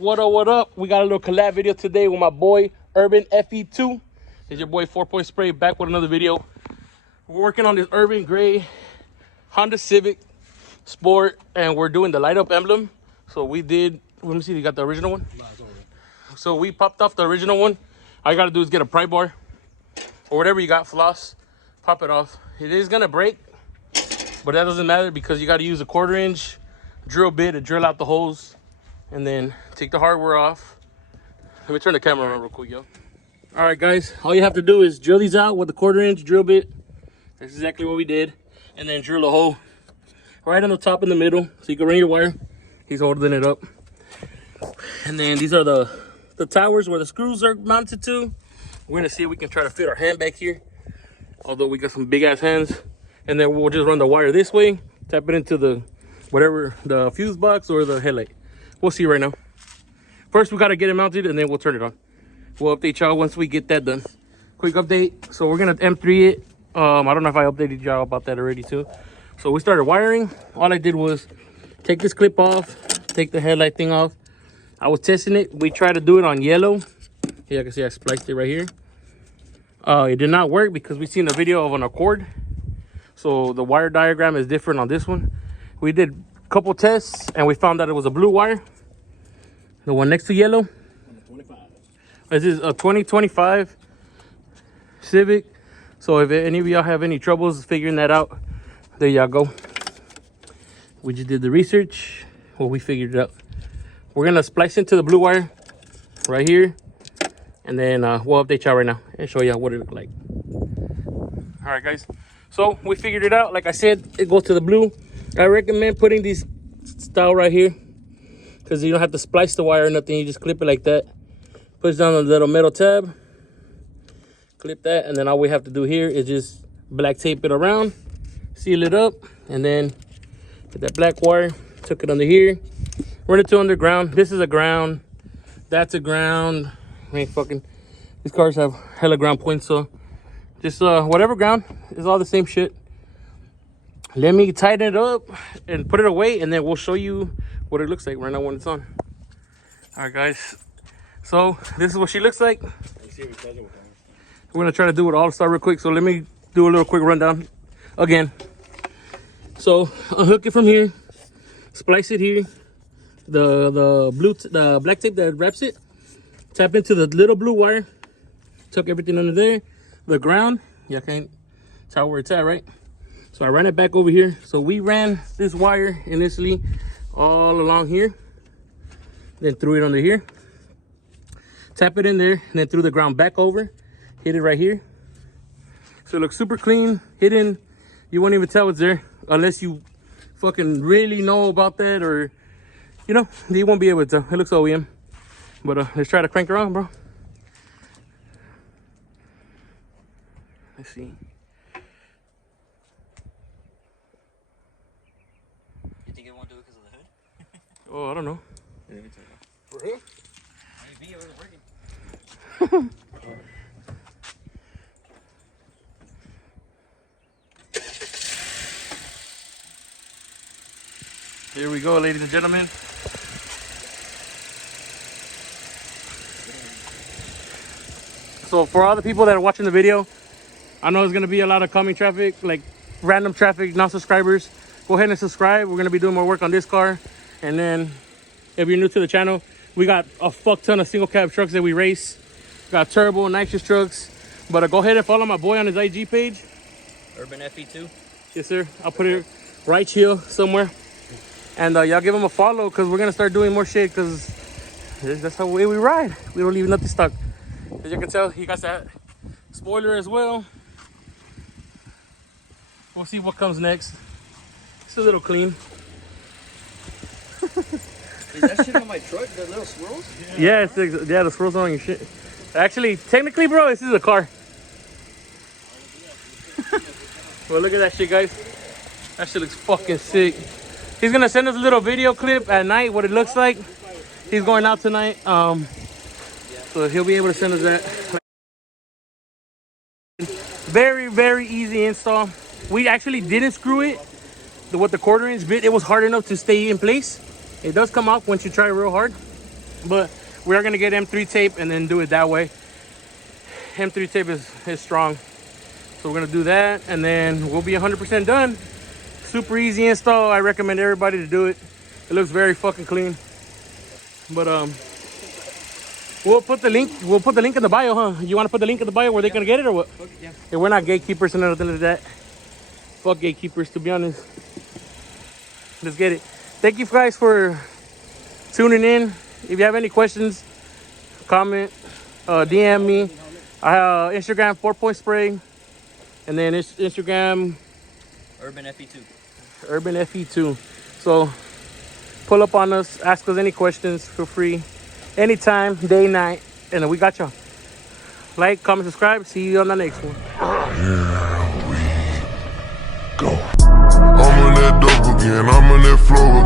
What up? We got a little collab video today with my boy Urban FE2. It's your boy 4-Point Spray back with another video. We're working on this urban gray Honda Civic Sport, and we're doing the light up emblem. So we did, let me see, you got the original one? So we popped off the original one. All you gotta do is get a pry bar or whatever you got, floss, pop it off. It is gonna break, but that doesn't matter because you gotta use a 1/4-inch drill bit to drill out the holes and then take the hardware off. Let me turn the camera on real quick, yo. All right, guys, all you have to do is drill these out with the 1/4-inch drill bit. That's exactly what we did. And then drill a hole right on the top in the middle so you can run your wire. He's holding it up. And then these are the towers where the screws are mounted to. We're gonna see if we can try to fit our hand back here, although we got some big ass hands. And then we'll just run the wire this way, tap it into the whatever, the fuse box or the headlight. We'll see right now. First we gotta get it mounted and then we'll turn it on. We'll update y'all once we get that done. Quick update. So we're gonna M3 it. I don't know if I updated y'all about that already too. So we started wiring. All I did was take this clip off, take the headlight thing off. I was testing it. We tried to do it on yellow. Here, I can see I spliced it right here. It did not work because we seen a video of an Accord. So the wire diagram is different on this one. We did a couple tests and we found that it was a blue wire. The one next to yellow. 25. This is a 2025 Civic. So if any of y'all have any troubles figuring that out, there y'all go. We just did the research. Well, we figured it out. We're gonna splice into the blue wire right here, and then we'll update y'all right now and show y'all what it looked like. All right, guys. So we figured it out. Like I said, it goes to the blue. I recommend putting these style right here because you don't have to splice the wire or nothing. You just clip it like that. Push down the little metal tab. Clip that, and then all we have to do here is just black tape it around, seal it up, and then get that black wire, tuck it under here, run it to underground. This is a ground, that's a ground. I mean, fucking, these cars have hella ground points, so just whatever ground is all the same shit. Let me tighten it up and put it away, and then we'll show you what it looks like right now when it's on. All right, guys, so this is what she looks like. We're gonna try to do it all start real quick, so let me do a little quick rundown again. So unhook it from here, splice it here, the black tape that wraps it, tap into the little blue wire, tuck everything under there. The ground, y'all can't tell where it's at, right? So I ran it back over here. So we ran this wire initially all along here, then threw it under here, tap it in there, and then threw the ground back over, hit it right here. So it looks super clean, hidden. You won't even tell it's there unless you fucking really know about that, or you know, you won't be able to tell. It looks OEM. But let's try to crank her on, bro. Let's see. You think it won't do it because of the hood? Oh, I don't know. Yeah, let me check it out. For real? Maybe it was working. Here we go, ladies and gentlemen. So for all the people that are watching the video, I know there's gonna be a lot of coming traffic, like random traffic, non-subscribers. Go ahead and subscribe. We're gonna be doing more work on this car. And then if you're new to the channel, we got a fuck ton of single cab trucks that we race. Got turbo, nitrous trucks. But go ahead and follow my boy on his IG page. Urban FE2. Yes, sir. I'll put it right here somewhere. And y'all give him a follow because we're going to start doing more shit because that's how we ride. We don't leave nothing stuck. As you can tell, he got that spoiler as well. We'll see what comes next. It's a little clean. Is that shit on my truck? The little swirls? Yeah, yeah, the swirls are on your shit. Actually, technically, bro, this is a car. Well, look at that shit, guys. That shit looks fucking sick. He's gonna send us a little video clip at night, what it looks like. He's going out tonight, so he'll be able to send us that. Very, very easy install. We actually didn't screw it with the 1/4-inch bit. It was hard enough to stay in place. It does come off once you try real hard. But we are gonna get M3 tape and then do it that way. M3 tape is strong. So we're gonna do that and then we'll be 100% done. Super easy install. I recommend everybody to do it. It looks very fucking clean. But we'll put the link in the bio, huh? You wanna put the link in the bio where they're gonna get it or what? Yeah. Yeah, we're not gatekeepers and nothing like that. Fuck gatekeepers, to be honest. Let's get it. Thank you guys for tuning in. If you have any questions, comment, DM me. I have Instagram 4-point spray, and then Instagram Urban FE2. Urban FE2. So pull up on us, ask us any questions, feel free, anytime, day, night, and then we got y'all. Like, comment, subscribe. See you on the next one. Here we go. I'm on that dope again. I'm on that flow